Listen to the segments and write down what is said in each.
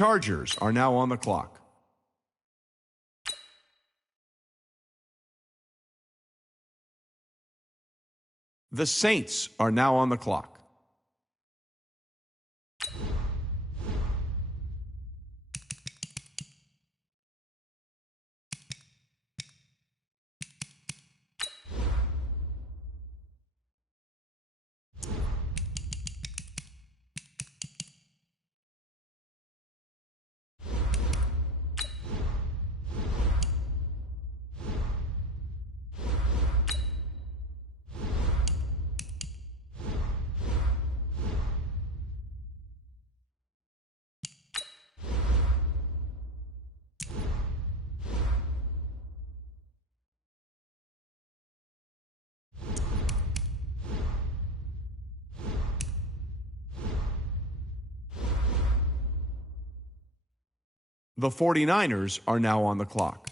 Chargers are now on the clock. The Saints are now on the clock. The 49ers are now on the clock.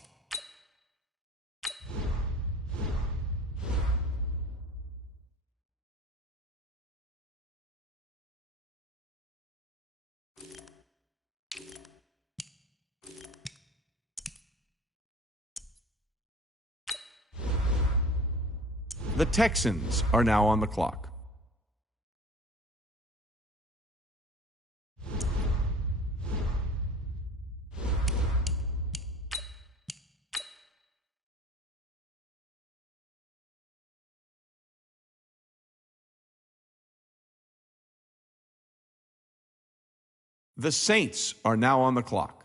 The Texans are now on the clock. The Saints are now on the clock.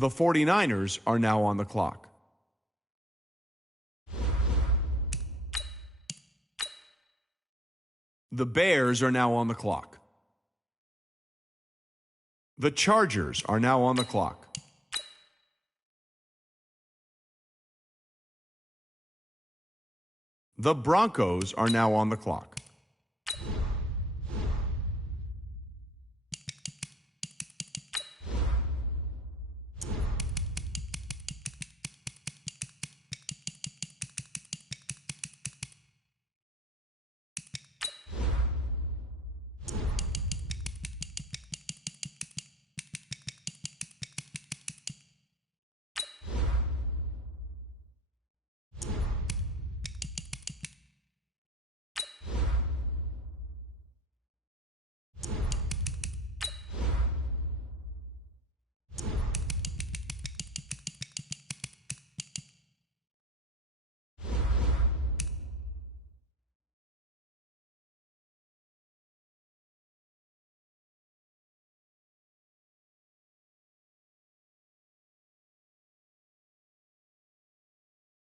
The 49ers are now on the clock. The Bears are now on the clock. The Chargers are now on the clock. The Broncos are now on the clock.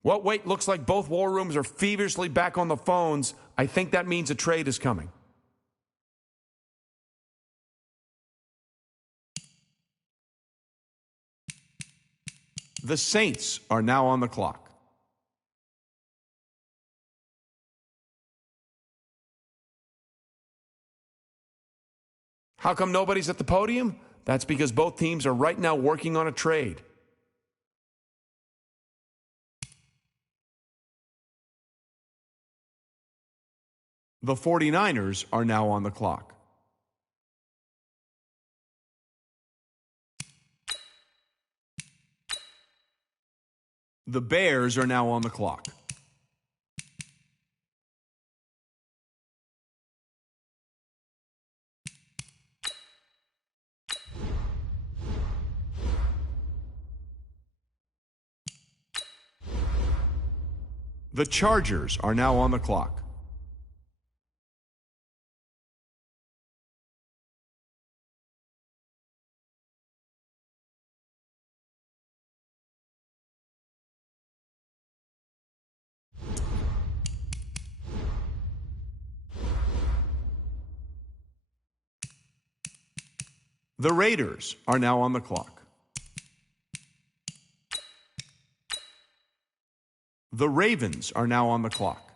What, wait, looks like both war rooms are feverishly back on the phones. I think that means a trade is coming. The Saints are now on the clock. How come nobody's at the podium? That's because both teams are right now working on a trade. The 49ers are now on the clock. The Bears are now on the clock. The Chargers are now on the clock. The Raiders are now on the clock. The Ravens are now on the clock.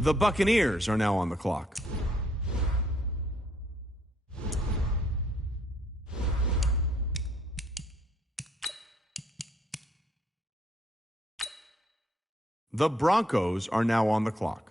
The Buccaneers are now on the clock. The Broncos are now on the clock.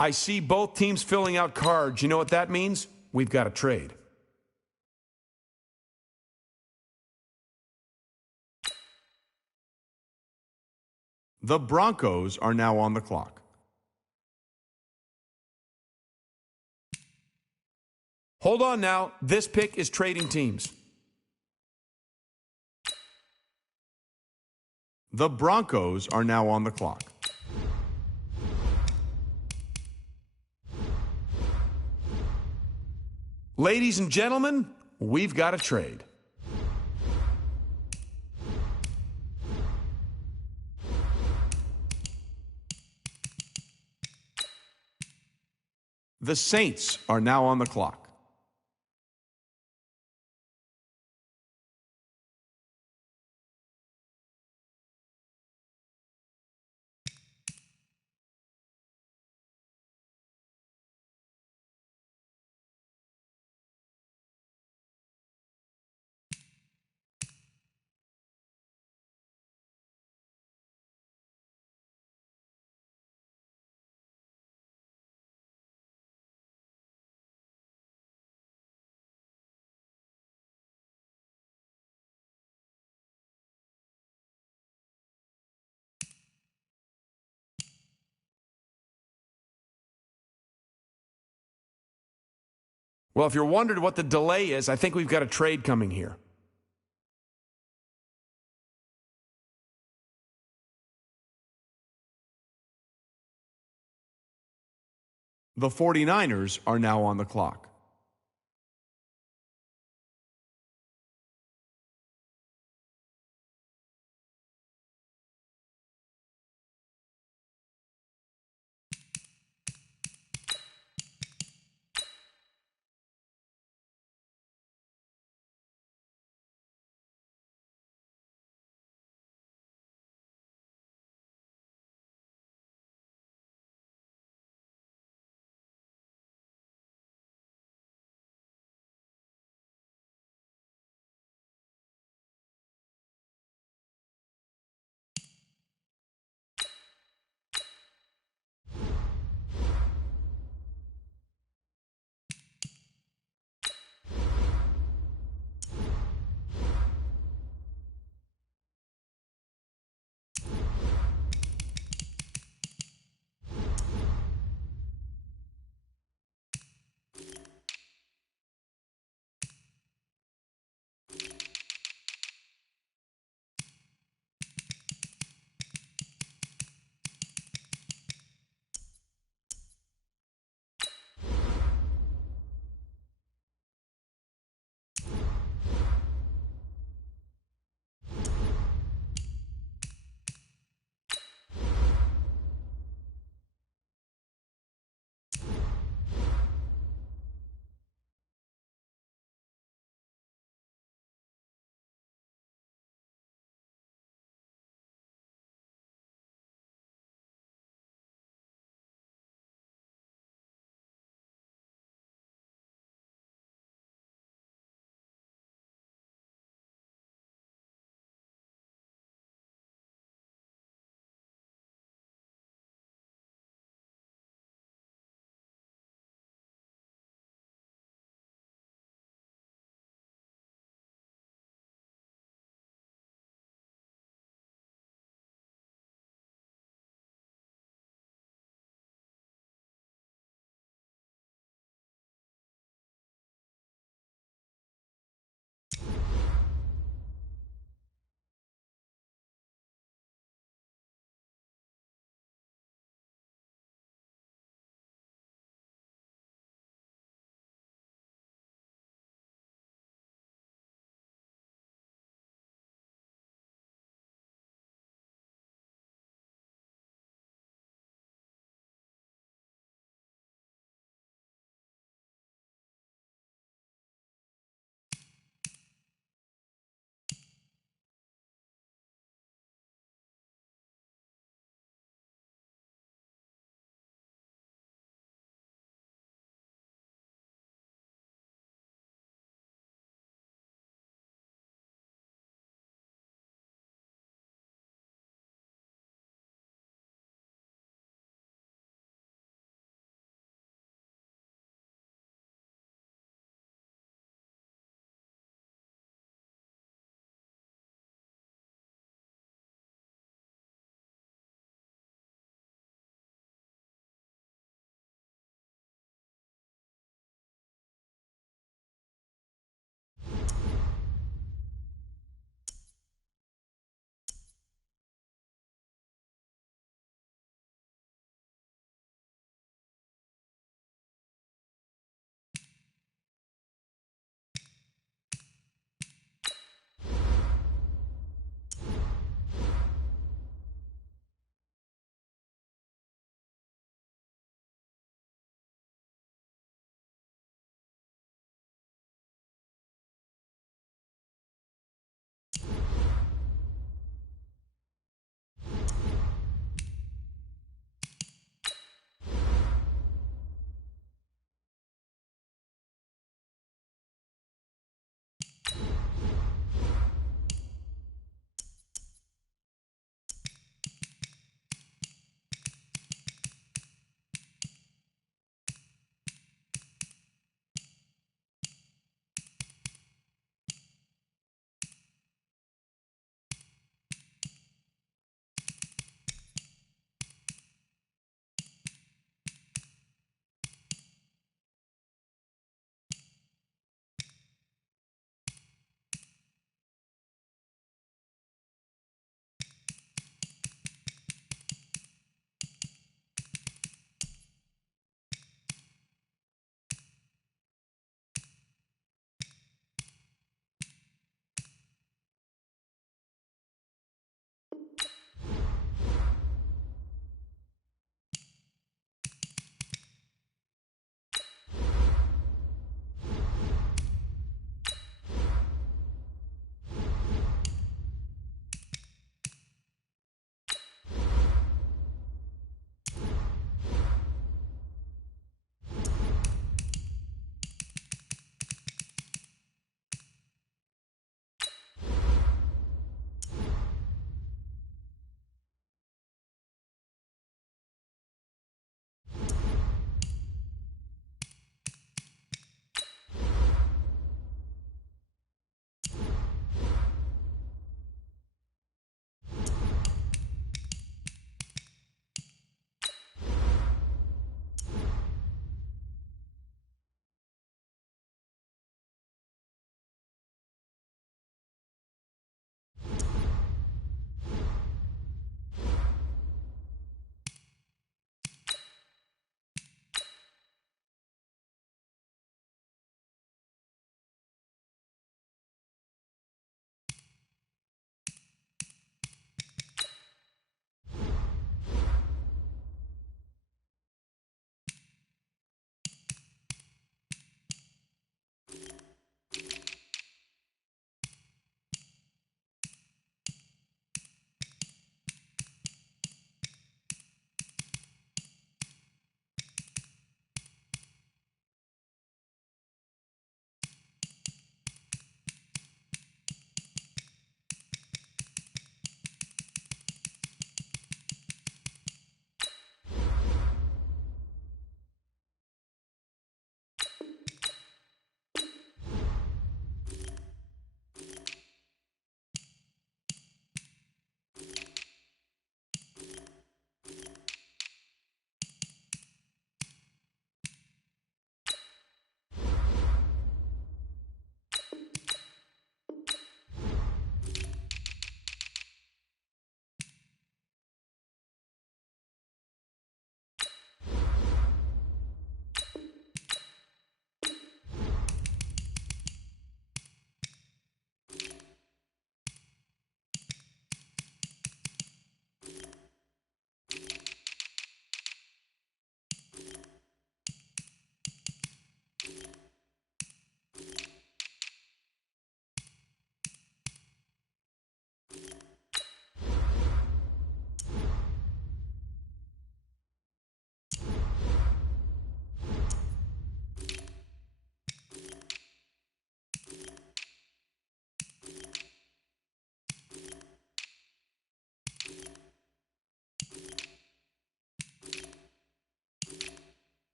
I see both teams filling out cards. You know what that means? We've got a trade. The Broncos are now on the clock. Hold on now. This pick is trading teams. The Broncos are now on the clock. Ladies and gentlemen, we've got a trade. The Saints are now on the clock. Well, if you're wondering what the delay is, I think we've got a trade coming here. The 49ers are now on the clock.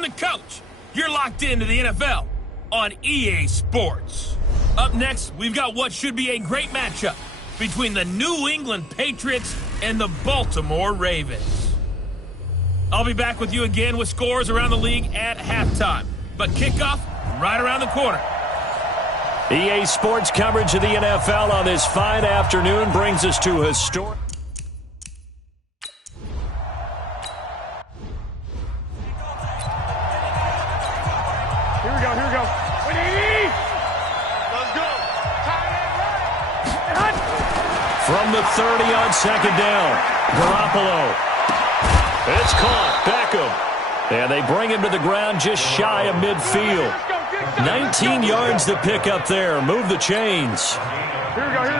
I'm the coach. You're locked into the NFL on EA Sports. Up next, we've got what should be a great matchup between the New England Patriots and the Baltimore Ravens. I'll be back with you again with scores around the league at halftime. But kickoff right around the corner. EA Sports coverage of the NFL on this fine afternoon brings us to historic. Here we go. Let's go. From the 30 on second down, Garoppolo. It's caught. Beckham. And they bring him to the ground just shy of midfield. 19 yards to pick up there. Move the chains. Here we go. 12.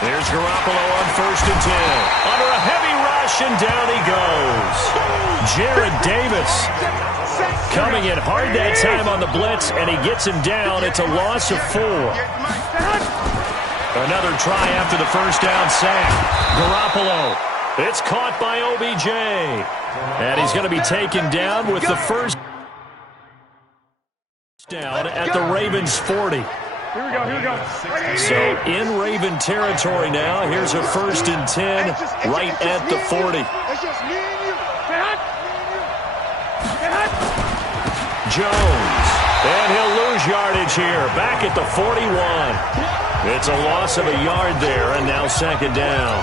There's Garoppolo on 1st and 10. Under a heavy rush, and down he goes. Jared Davis coming in hard that time on the blitz, and he gets him down. It's a loss of 4. Another try after the first down sack. Garoppolo. It's caught by OBJ. And he's going to be taken down with the first down at the Ravens 40. Here we go. So in Raven territory now. Here's a 1st and 10 right at the 40. It's just me and you. Jones. And he'll lose yardage here. Back at the 41. It's a loss of a yard there, and now second down.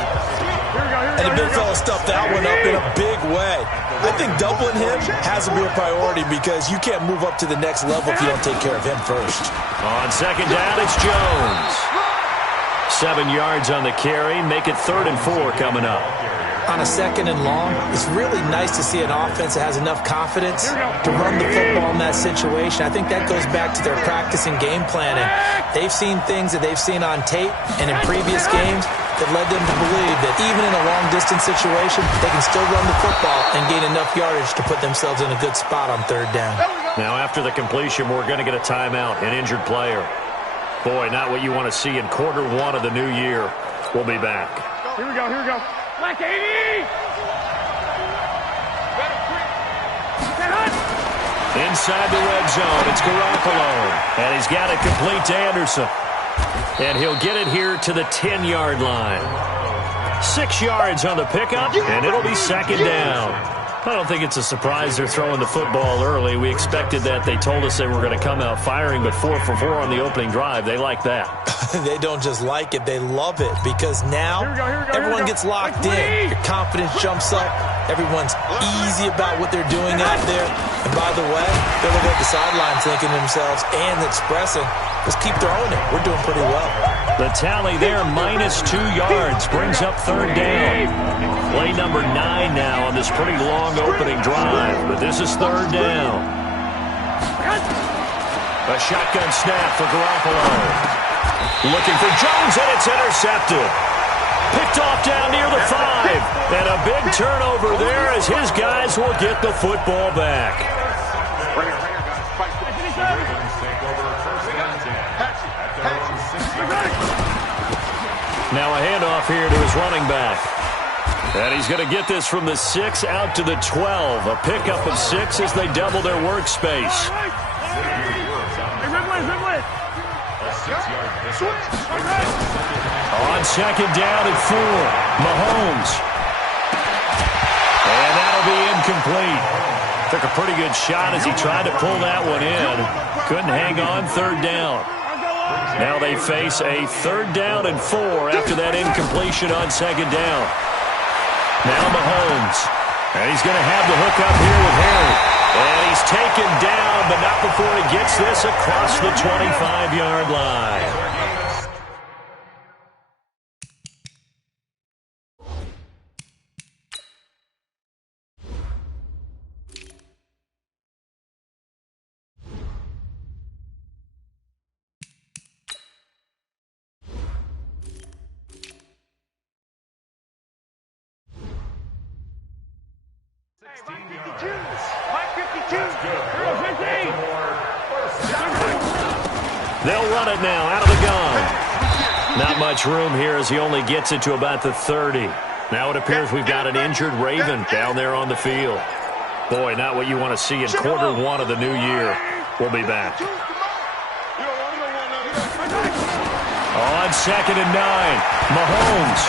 And the big fella stuffed that one up in a big way. I think doubling him has to be a priority because you can't move up to the next level if you don't take care of him first. On second down, it's Jones. 7 yards on the carry. Make it 3rd and 4 coming up. On a 2nd and long, it's really nice to see an offense that has enough confidence to run the football in that situation. I think that goes back to their practice and game planning. They've seen things that they've seen on tape and in previous games that led them to believe that even in a long-distance situation, they can still run the football and gain enough yardage to put themselves in a good spot on 3rd down. Now, after the completion, we're going to get a timeout, an injured player. Boy, not what you want to see in quarter 1 of the new year. We'll be back. Here we go. Black 80! Inside the red zone, it's Garoppolo. And he's got it complete to Anderson. And he'll get it here to the 10-yard line. 6 yards on the pickup, and it'll be second down. I don't think it's a surprise they're throwing the football early. We expected that. They told us they were going to come out firing, but 4 for 4 on the opening drive. They like that. They don't just like it, they love it, because now everyone gets locked in. Your confidence jumps up. Everyone's easy about what they're doing out there. And by the way, they're looking at the sideline thinking to themselves and expressing, let's keep throwing it. We're doing pretty well. The tally there, minus 2 yards, brings up 3rd down. Play number 9 now on this pretty long opening drive, but this is 3rd down. A shotgun snap for Garoppolo. Looking for Jones, and it's intercepted. Picked off down near the 5. And a big turnover there as his guys will get the football back. Now a handoff here to his running back. And he's going to get this from the 6 out to the 12. A pickup of 6 as they double their workspace. On second down and 4, Mahomes. And that'll be incomplete. Took a pretty good shot as he tried to pull that one in. Couldn't hang on 3rd down. Now they face a 3rd down and 4 after that incompletion on second down. Now Mahomes. And he's going to have the hook up here with Harry. And he's taken down, but not before he gets this across the 25-yard line. They'll run it now out of the gun. Not much room here as he only gets it to about the 30. Now it appears we've got an injured Raven down there on the field. Boy, not what you want to see in quarter one of the new year. We'll be back. On 2nd and 9, Mahomes.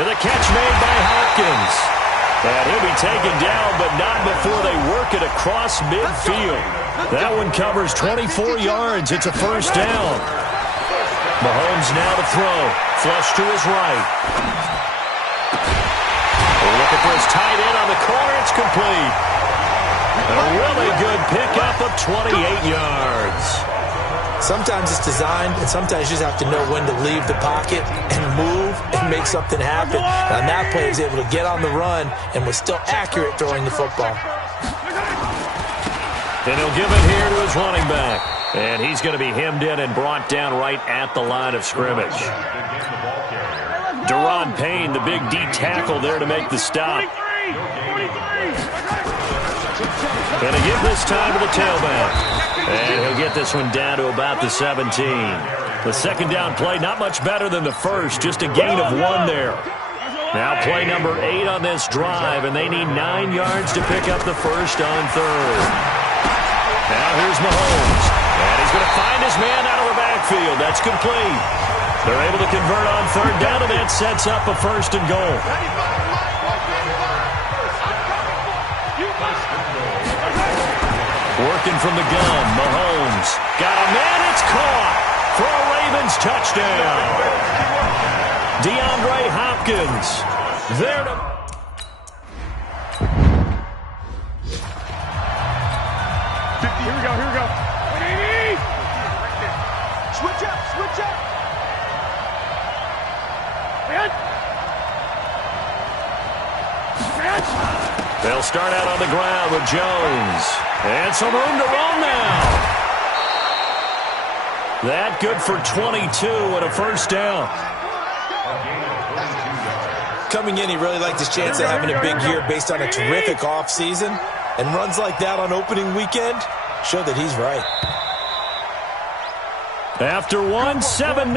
And the catch made by Hopkins. And he'll be taken down, but not before they work it across midfield. That one covers 24 yards. It's a first down. Mahomes now to throw. Flush to his right. Looking for his tight end on the corner. It's complete. A really good pickup of 28 yards. Sometimes it's designed, and sometimes you just have to know when to leave the pocket and move and make something happen. And on that play, he was able to get on the run and was still accurate throwing the football. And he'll give it here to his running back. And he's going to be hemmed in and brought down right at the line of scrimmage. Deron Payne, the big D tackle there to make the stop. And a give this time to the tailback. And he'll get this one down to about the 17. The second down play, not much better than the first, just a gain of 1 there. Now play number 8 on this drive, and they need 9 yards to pick up the first on 3rd. Now here's Mahomes. And he's going to find his man out of the backfield. That's complete. They're able to convert on 3rd down, and that sets up a 1st and goal. Working from the gun, Mahomes. Got a man, it's caught for a Ravens touchdown. DeAndre Hopkins there to... Here we go, here we go. Switch up, switch up. They'll start out on the ground with Jones. And some room to run now. That good for 22 and a first down. Coming in, he really liked his chance of having a big year based on a terrific offseason. And runs like that on opening weekend show that he's right. After 1, 7-0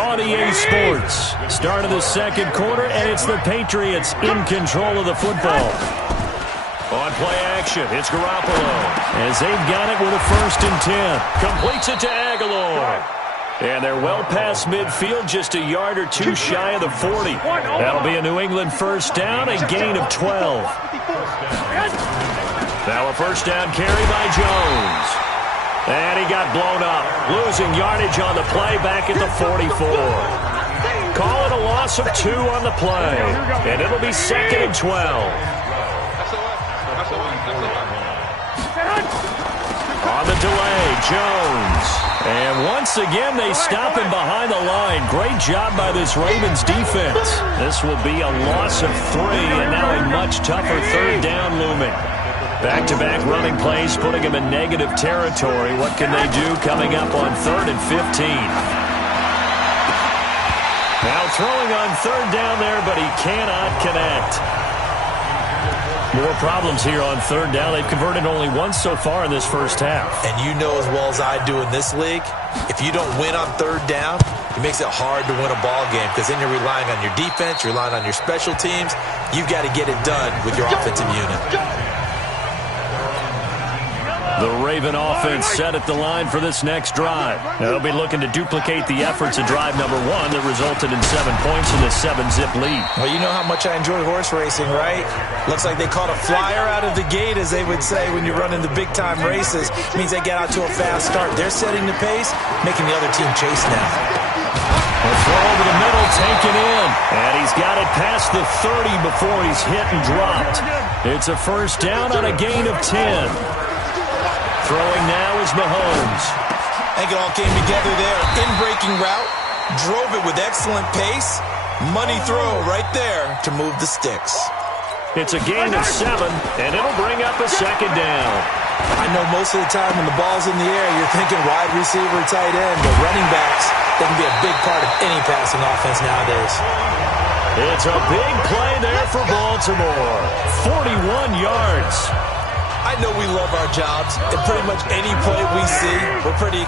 on EA Sports. Start of the second quarter, and it's the Patriots in control of the football. On play action, it's Garoppolo. As they've got it with a 1st and 10. Completes it to Aguilar. And they're well past midfield, just a yard or 2 shy of the 40. That'll be a New England first down, a gain of 12. Now a first down carry by Jones. And he got blown up, losing yardage on the play back at the 44. Call it a loss of 2 on the play. And it'll be 2nd and 12. On the delay, Jones. And once again, they stop him behind the line. Great job by this Ravens defense. This will be a loss of 3, and now a much tougher 3rd down looming. Back-to-back running plays putting him in negative territory. What can they do coming up on 3rd and 15? Now throwing on 3rd down there, but he cannot connect. More problems here on 3rd down. They've converted only once so far in this first half. And you know as well as I do in this league, if you don't win on 3rd down, it makes it hard to win a ball game because then you're relying on your defense, you're relying on your special teams. You've got to get it done with your offensive unit. The Raven offense set at the line for this next drive. They'll be looking to duplicate the efforts of drive number 1 that resulted in 7 points in the 7-zip lead. Well, you know how much I enjoy horse racing, right? Looks like they caught a flyer out of the gate, as they would say when you're running the big-time races. It means they get out to a fast start. They're setting the pace, making the other team chase now. A throw over the middle, taken in. And he's got it past the 30 before he's hit and dropped. It's a first down on a gain of 10. Throwing now is Mahomes. I think it all came together there. In-breaking route, drove it with excellent pace. Money throw right there to move the sticks. It's a gain of 7, and it'll bring up a 2nd down. I know most of the time when the ball's in the air, you're thinking wide receiver, tight end, but running backs, they can be a big part of any passing offense nowadays. It's a big play there for Baltimore. 41 yards. I know we love our jobs, and pretty much any play we see, we're pretty,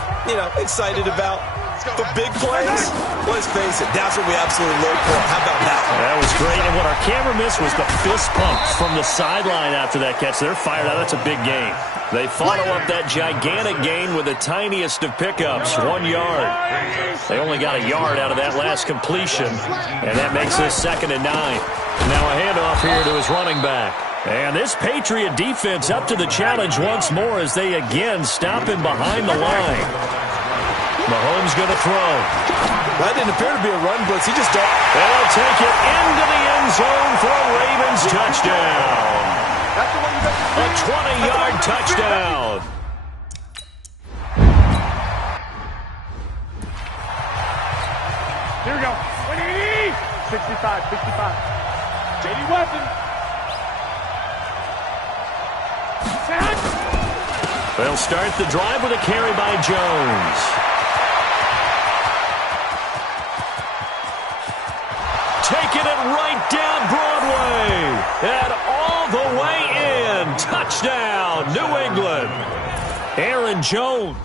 excited about. For big plays, let's face it, that's what we absolutely look for. How about that one? That was great, and what our camera missed was the fist pump from the sideline after that catch. They're fired out. That's a big gain. They follow up that gigantic gain with the tiniest of pickups, 1 yard. They only got a yard out of that last completion, and that makes this 2nd and 9. Now a handoff here to his running back. And this Patriot defense up to the challenge once more as they again stop him behind the line. Mahomes going to throw. That didn't appear to be a run blitz. He just don't. They'll take it into the end zone for a Ravens touchdown. A 20-yard touchdown. Here we go. 65, 65. J.D. Weapon. They'll start the drive with a carry by Jones. Taking it right down Broadway. And all the way in. Touchdown, New England. Aaron Jones.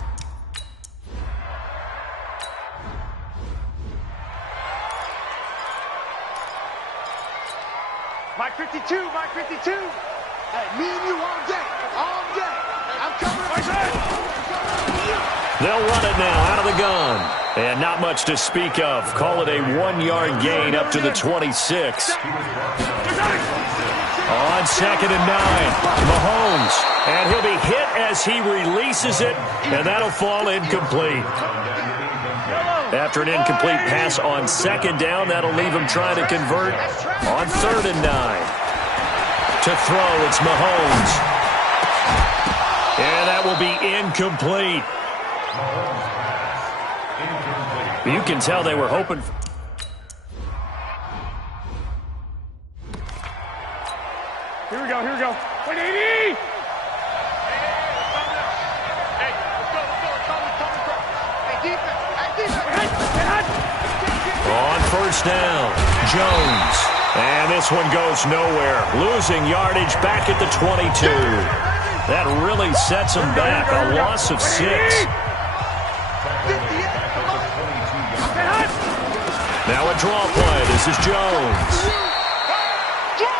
Mike 52, Mike 52. Hey, me and you all day. All day. I'm coming. They'll run it now out of the gun. And not much to speak of. Call it a 1-yard gain up to the 26. On 2nd and 9, Mahomes. And he'll be hit as he releases it, and that'll fall incomplete. After an incomplete pass on 2nd down, that'll leave him trying to convert on 3rd and 9. To throw, it's Mahomes. And that will be incomplete. You can tell they were hoping. Here we go, here we go. 180! Hey, let's go. Hey, defense. On 1st down, Jones. And this one goes nowhere. Losing yardage back at the 22. That really sets them back. A loss of 6. Now a draw play. This is Jones.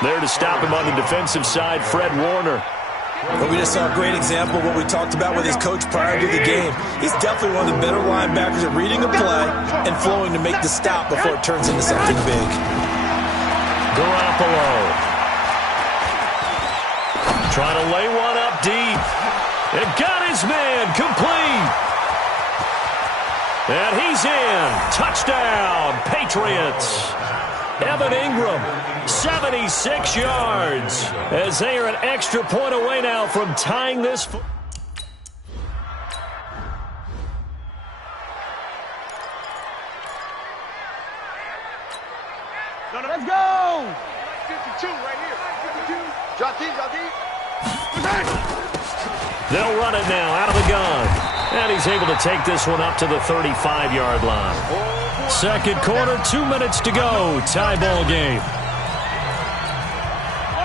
There to stop him on the defensive side, Fred Warner. But we just saw a great example of what we talked about with his coach prior to the game. He's definitely one of the better linebackers at reading a play and flowing to make the stop before it turns into something big. Garoppolo. Trying to lay one up deep. It got his man complete. And he's in. Touchdown, Patriots. Evan Ingram, 76 yards. As they are an extra point away now from tying this. Let's go! 52 right here. 52. Drop deep, drop deep. They'll run it now out of the gun. And he's able to take this one up to the 35-yard line. 2nd quarter, 2 minutes to go. Tie ball game.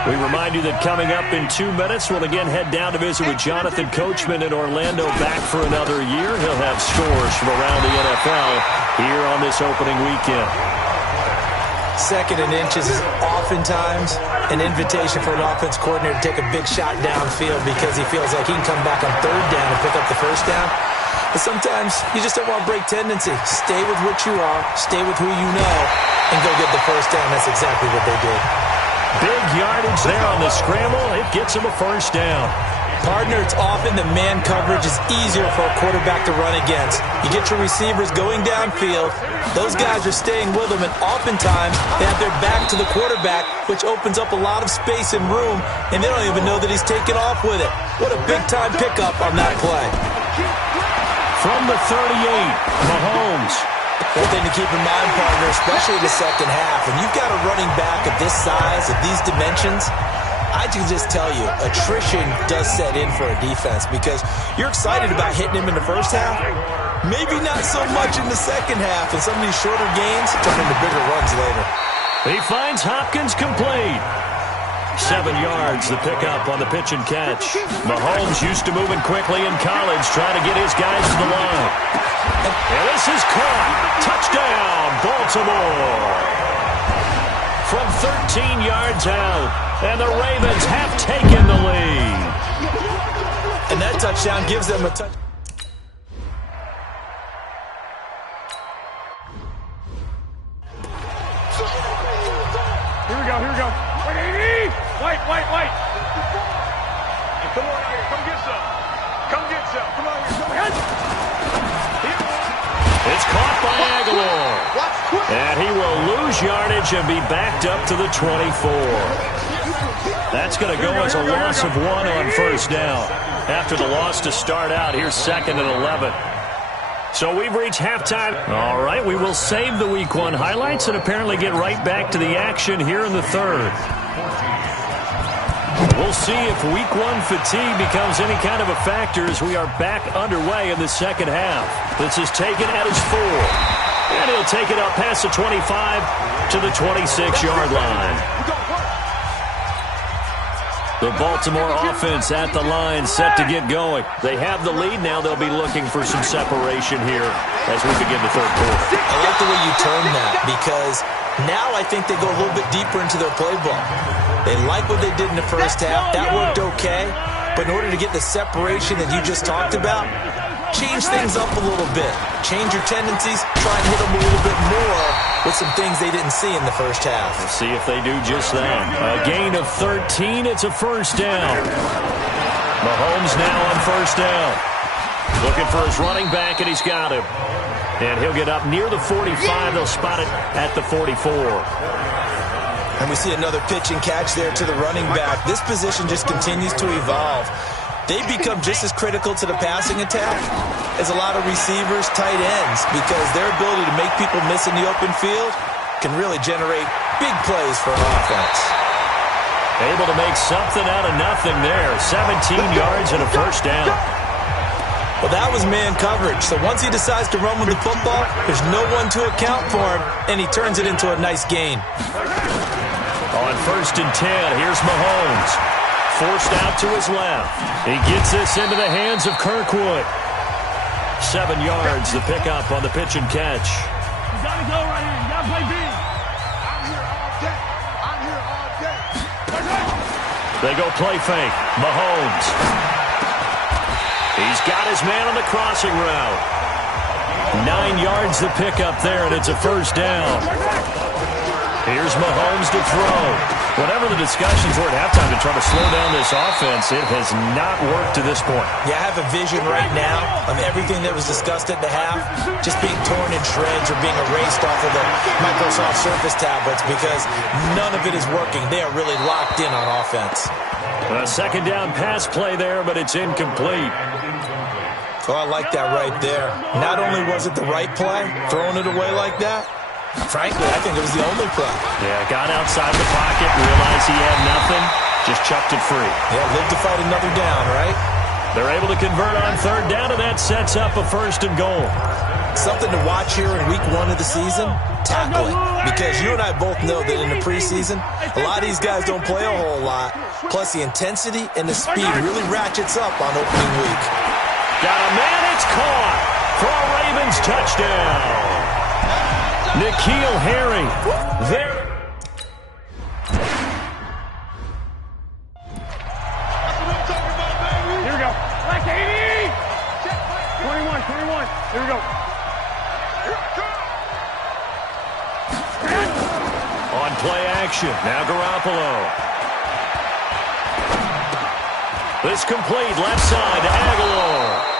We remind you that coming up in 2 minutes, we'll again head down to visit with Jonathan Coachman in Orlando, back for another year. He'll have scores from around the NFL here on this opening weekend. 2nd and inches is oftentimes an invitation for an offense coordinator to take a big shot downfield because he feels like he can come back on 3rd down and pick up the 1st down. But sometimes you just don't want to break tendency. Stay with what you are, stay with who you know, and go get the 1st down. That's exactly what they did. Big yardage there on the scramble. It gets him a 1st down. Partner, it's often the man coverage is easier for a quarterback to run against. You get your receivers going downfield. Those guys are staying with them, and oftentimes they have their back to the quarterback, which opens up a lot of space and room, and they don't even know that he's taken off with it. What a big-time pickup on that play. From the 38, Mahomes. One thing to keep in mind, partner, especially in the 2nd half, when you've got a running back of this size, of these dimensions, I can just tell you, attrition does set in for a defense because you're excited about hitting him in the 1st half. Maybe not so much in the 2nd half, and some of these shorter gains turn into bigger runs later. He finds Hopkins complete. 7 yards, the pickup on the pitch and catch. Mahomes used to moving quickly in college, trying to get his guys to the line. And this is caught. Touchdown, Baltimore. From 13 yards out, and the Ravens have taken the lead. And that touchdown gives them a touch. Here we go. Wait, 80! Wait. Hey, come on out here. Come get some. Come on here. It's caught by Aguilar. And he will lose yardage and be backed up to the 24. That's going to go as a loss of 1 on first down. After the loss to start out, here's 2nd and 11. So we've reached halftime. All right, we will save the Week 1 highlights and apparently get right back to the action here in the third. We'll see if Week 1 fatigue becomes any kind of a factor as we are back underway in the second half. This is taken at his 4. And he'll take it up past the 25 to the 26-yard line. The Baltimore offense at the line, set to get going. They have the lead now. They'll be looking for some separation here as we begin the third quarter. I like the way you term that, because now I think they go a little bit deeper into their playbook. They like what they did in the first half. That worked okay. But in order to get the separation that you just talked about, change things up a little bit. Change your tendencies. Try and hit them a little bit more with some things they didn't see in the first half. We'll see if they do just that. A gain of 13. It's a first down. Mahomes now on first down. Looking for his running back, and he's got him. And he'll get up near the 45. They'll spot it at the 44. And we see another pitch and catch there to the running back. This position just continues to evolve. They become just as critical to the passing attack as a lot of receivers, tight ends, because their ability to make people miss in the open field can really generate big plays for an offense. Able to make something out of nothing there. 17 yards and a first down. Well, that was man coverage. So once he decides to run with the football, there's no one to account for him, and he turns it into a nice gain. On 1st and 10, here's Mahomes. Forced out to his left. He gets this into the hands of Kirkwood. 7 yards, the pickup on the pitch and catch. You got to go right here. You got to play B. I'm here all day. They go play fake. Mahomes. He's got his man on the crossing route. 9 yards, the pickup there, and it's a first down. Here's Mahomes to throw. Whatever the discussions were at halftime to try to slow down this offense, it has not worked to this point. Yeah, I have a vision right now of everything that was discussed at the half just being torn in shreds or being erased off of the Microsoft Surface tablets because none of it is working. They are really locked in on offense. A second down pass play there, but it's incomplete. Oh, I like that right there. Not only was it the right play, throwing it away like that, frankly, I think it was the only play. Yeah, got outside the pocket, realized he had nothing, just chucked it free. Yeah, live to fight another down, right? They're able to convert on third down, and that sets up a 1st and goal. Something to watch here in week 1 of the season, tackling. Because you and I both know that in the preseason, a lot of these guys don't play a whole lot. Plus, the intensity and the speed really ratchets up on opening week. Got a man, it's caught for a Ravens touchdown. N'Keal Harry there. Here we go. Like 80. 21. Here we go. On play action. Now Garoppolo. This complete left side to Aguilar.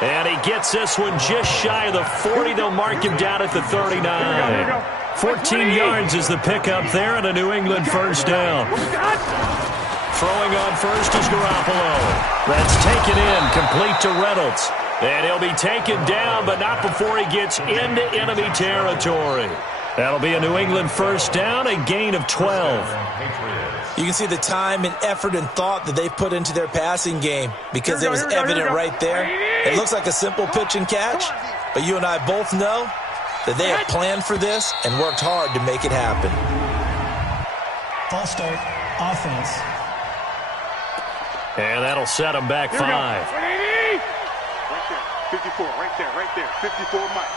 And he gets this one just shy of the 40. They'll mark him down at the 39. 14 yards is the pickup there and a New England first down. Throwing on first is Garoppolo. That's taken in, complete to Reynolds. And he'll be taken down, but not before he gets into enemy territory. That'll be a New England first down, a gain of 12. You can see the time and effort and thought that they put into their passing game because it was evident right there. It looks like a simple pitch and catch, but you and I both know that they have planned for this and worked hard to make it happen. False start, offense. And that'll set them back 5. 54, right there. 54 Mike.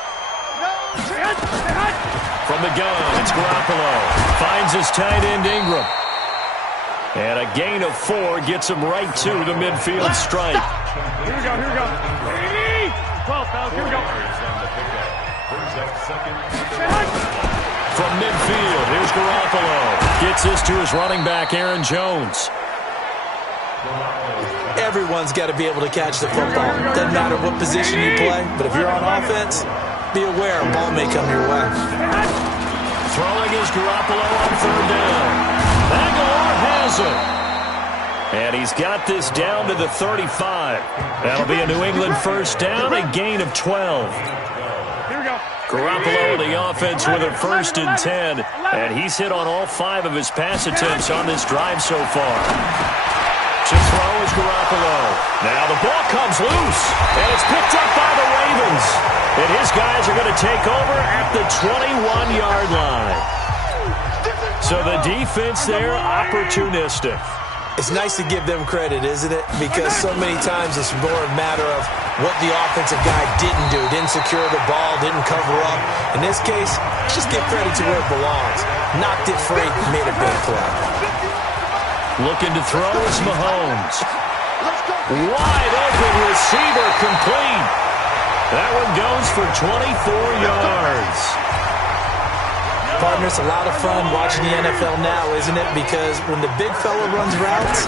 From the gun, it's Garoppolo. Finds his tight end, Ingram. And a gain of 4 gets him right to the midfield stripe. Here we go. 12, fellas, here we go. From midfield, here's Garoppolo. Gets this to his running back, Aaron Jones. Everyone's got to be able to catch the football. Doesn't matter what position you play, but if you're on offense, be aware a ball may come your way. Throwing is Garoppolo on third down. Aguilar has it. And he's got this down to the 35. That'll be a New England first down, a gain of 12. Garoppolo, the offense, with a 1st and 10. And he's hit on all 5 of his pass attempts on this drive so far. To throw is Garoppolo. Now the ball comes loose, and it's picked up by the Ravens. And his guys are going to take over at the 21-yard line. So the defense there, opportunistic. It's nice to give them credit, isn't it? Because so many times it's more a matter of what the offensive guy didn't do. Didn't secure the ball, didn't cover up. In this case, just give credit to where it belongs. Knocked it free, made a big play. Looking to throw is Mahomes. Wide open receiver complete. That one goes for 24 yards. Partner, it's a lot of fun watching the NFL now, isn't it? Because when the big fella runs routes,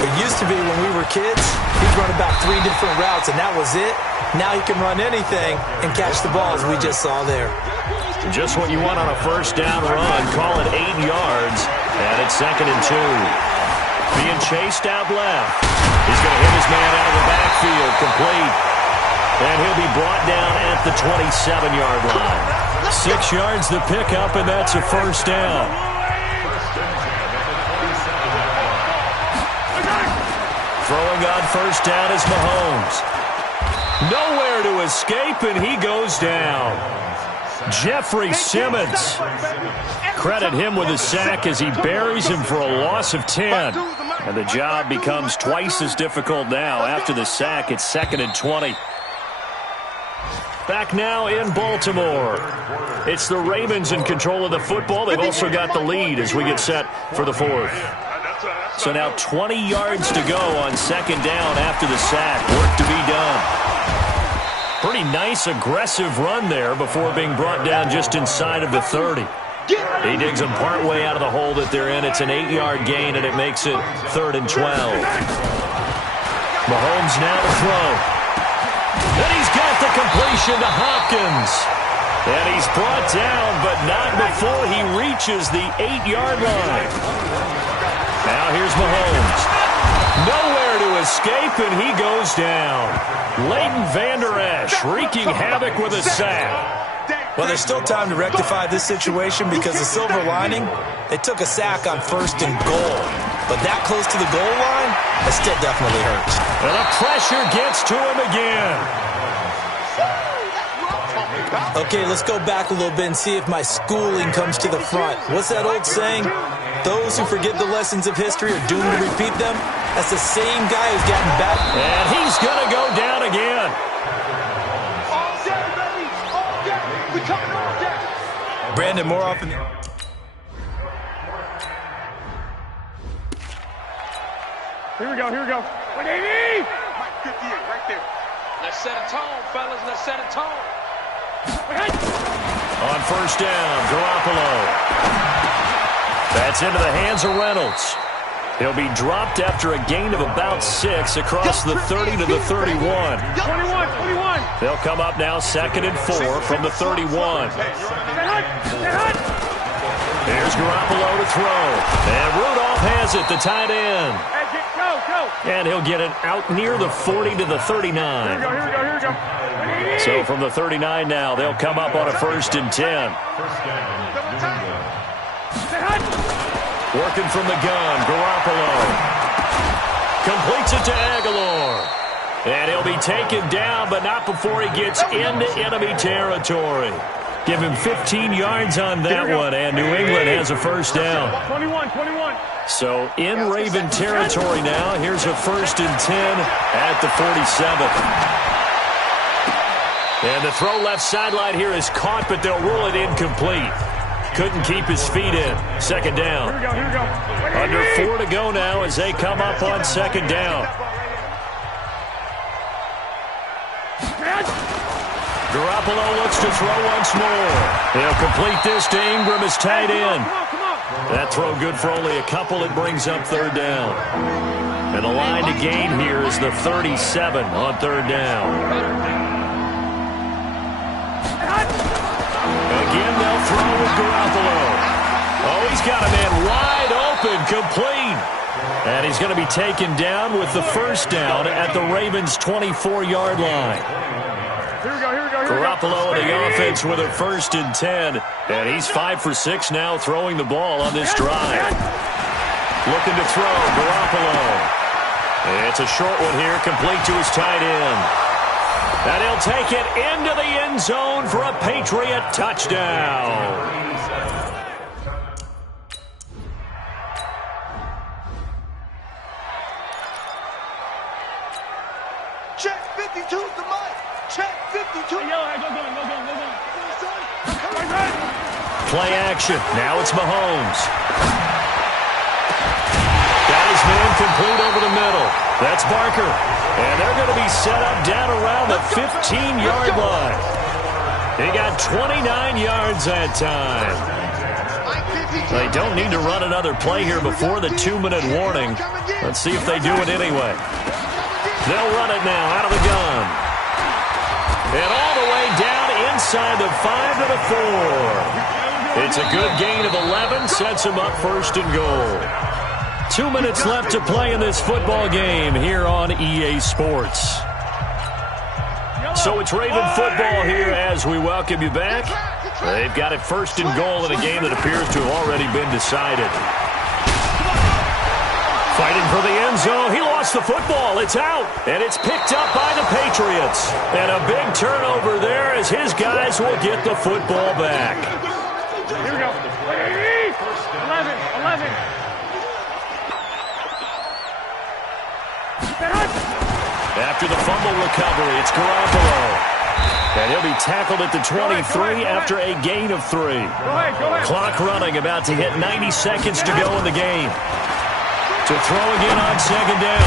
it used to be when we were kids, he'd run about 3 different routes, and that was it. Now he can run anything and catch the ball, as we just saw there. Just what you want on a first down run. Call it 8 yards, and it's 2nd and 2. Being chased out left. He's going to hit his man out of the backfield, complete. And he'll be brought down at the 27-yard line. 6 yards to pick up, and that's a first down. Throwing on first down is Mahomes. Nowhere to escape, and he goes down. Jeffrey Simmons. Credit him with a sack as he buries him for a loss of 10. And the job becomes twice as difficult now. After the sack, it's 2nd and 20. Back now in Baltimore. It's the Ravens in control of the football. They've also got the lead as we get set for the 4th. So now 20 yards to go on 2nd down after the sack. Work to be done. Pretty nice, aggressive run there before being brought down just inside of the 30. He digs them partway out of the hole that they're in. It's an 8-yard gain, and it makes it 3rd and 12. Mahomes now to throw. And he's got the completion to Hopkins. And he's brought down, but not before he reaches the 8-yard line. Now here's Mahomes. Nowhere to escape, and he goes down. Leighton Vander Esch wreaking havoc with a sack. Well, there's still time to rectify this situation because the silver lining, they took a sack on 1st and goal. But that close to the goal line, that still definitely hurts. And the pressure gets to him again. Okay, let's go back a little bit and see if my schooling comes to the front. What's that old saying? Those who forget the lessons of history are doomed to repeat them. That's the same guy who's gotten back. And he's going to go down again. Brandon, more often. Here we go. What do you need? Mike 58, right there. Let's set a tone, fellas. Let's set a tone. On first down, Garoppolo. That's into the hands of Reynolds. He'll be dropped after a gain of about 6 across the 30 to the 31. 21. They'll come up now 2nd and 4 from the 31. There's Garoppolo to throw. And Rudolph has it, the tight end. Go. And he'll get it out near the 40 to the 39. Here we go. So from the 39 now, they'll come up on a 1st and 10. Working from the gun, Garoppolo. Completes it to Aguilar. And he'll be taken down, but not before he gets into enemy territory. Give him 15 yards on that one, and New England has a first down. 21. So in Raven territory now, here's a 1st and 10 at the 47. And the throw left sideline here is caught, but they'll rule it incomplete. Couldn't keep his feet in. Second down. Here we go. Under 4 to go now as they come up on second down. Garoppolo looks to throw once more. He'll complete this to Ingram as tight end. That throw good for only a couple. It brings up third down. And the line to gain here is the 37 on third down. Again, they'll throw with Garoppolo. Oh, he's got a man wide open, complete. And he's going to be taken down with the first down at the Ravens' 24-yard line. Garoppolo and the offense with a 1st and 10. And he's 5 for 6 now throwing the ball on this drive. Looking to throw, Garoppolo. It's a short one here, complete to his tight end. And he'll take it into the end zone for a Patriot touchdown. Check 52 the mic. Check 52. Play action. Now it's Mahomes. Got his man complete over the middle. That's Barker. And they're going to be set up down around the 15-yard line. They got 29 yards that time. They don't need to run another play here before the 2-minute warning. Let's see if they do it anyway. They'll run it now out of the gun. And all the way down inside the 5 to the 4. It's a good gain of 11, sets them up 1st and goal. 2 minutes left to play in this football game here on EA Sports. So it's Raven football here as we welcome you back. They've got it 1st and goal in a game that appears to have already been decided. Fighting for the end zone. He lost the football. It's out. And it's picked up by the Patriots. And a big turnover there as his guys will get the football back. Here we go. 11. After the fumble recovery, it's Garoppolo. And he'll be tackled at the 23 after a gain of 3. Go ahead. Clock running, about to hit 90 seconds to go in the game. To throw again on second down.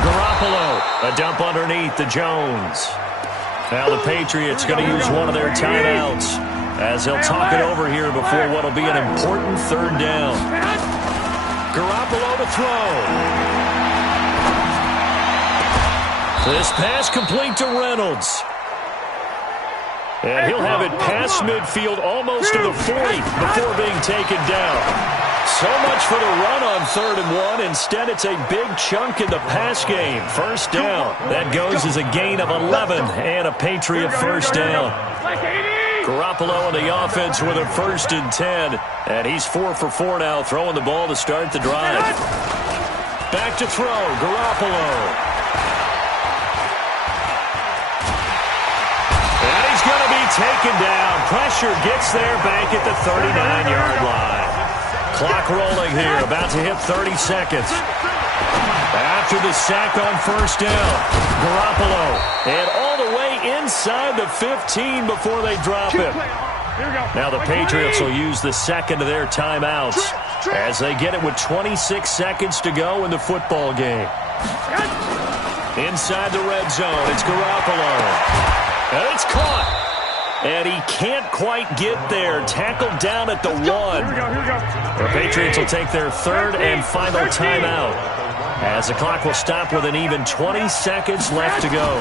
Garoppolo, a dump underneath to Jones. Now the Patriots going to use one of their timeouts as they'll talk it over here before what will be an important third down. Garoppolo to throw. This pass complete to Reynolds. And he'll have it past midfield almost to the 40 before being taken down. So much for the run on 3rd and 1. Instead, it's a big chunk in the pass game. First down. That goes as a gain of 11 and a Patriot first down. Garoppolo on the offense with a 1st and 10. And he's 4 for 4 now, throwing the ball to start the drive. Back to throw, Garoppolo. And he's going to be taken down. Pressure gets there back at the 39-yard line. Clock rolling here, about to hit 30 seconds. After the sack on 1st down, Garoppolo. And all the way inside the 15 before they drop him. Now the Patriots will use the second of their timeouts as they get it with 26 seconds to go in the football game. Inside the red zone, it's Garoppolo. And it's caught. And he can't quite get there. Tackled down at the 1. The Patriots will take their 3rd and final timeout as the clock will stop with an even 20 seconds left to go.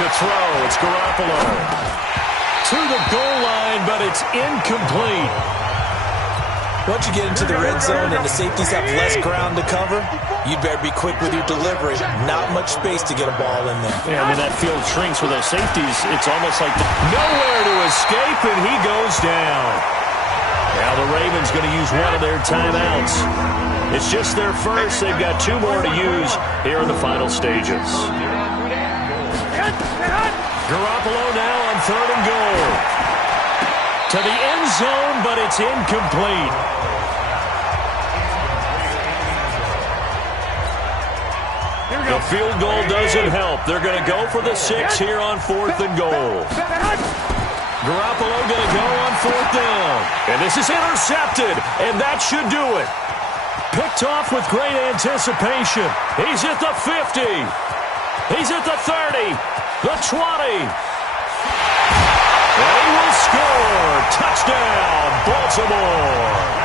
To throw, it's Garoppolo. To the goal line, but it's incomplete. Once you get into the red zone and the safeties have less ground to cover, you'd better be quick with your delivery. Not much space to get a ball in there. Yeah, when that field shrinks with those safeties, it's almost like nowhere to escape, and he goes down. Now the Ravens going to use one of their timeouts. It's just their first. They've got 2 more to use here in the final stages. Garoppolo now on 3rd and goal. To the end zone, but it's incomplete. The field goal doesn't help. They're going to go for the 6 here on 4th and goal. Garoppolo going to go on 4th down. And this is intercepted, and that should do it. Picked off with great anticipation. He's at the 50. He's at the 30, the 20. And he will score. Touchdown, Baltimore.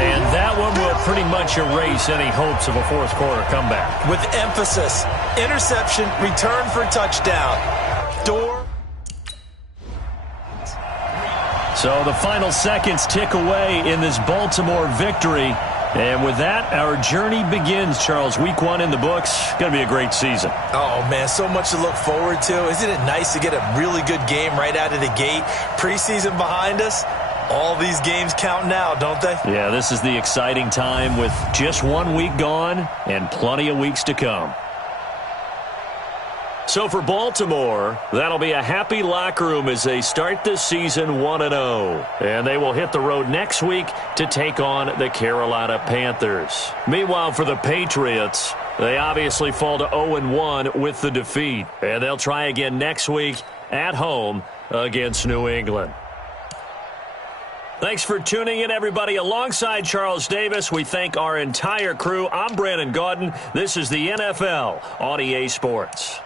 And that one will pretty much erase any hopes of a fourth quarter comeback. With emphasis, interception, return for touchdown. So the final seconds tick away in this Baltimore victory. And with that, our journey begins, Charles. Week 1 in the books. Going to be a great season. Oh, man, so much to look forward to. Isn't it nice to get a really good game right out of the gate? Preseason behind us. All these games count now, don't they? Yeah, this is the exciting time with just 1 week gone and plenty of weeks to come. So for Baltimore, that'll be a happy locker room as they start this season 1-0. And they will hit the road next week to take on the Carolina Panthers. Meanwhile, for the Patriots, they obviously fall to 0-1 with the defeat. And they'll try again next week at home against New England. Thanks for tuning in, everybody. Alongside Charles Davis, we thank our entire crew. I'm Brandon Gaudin. This is the NFL on EA Sports.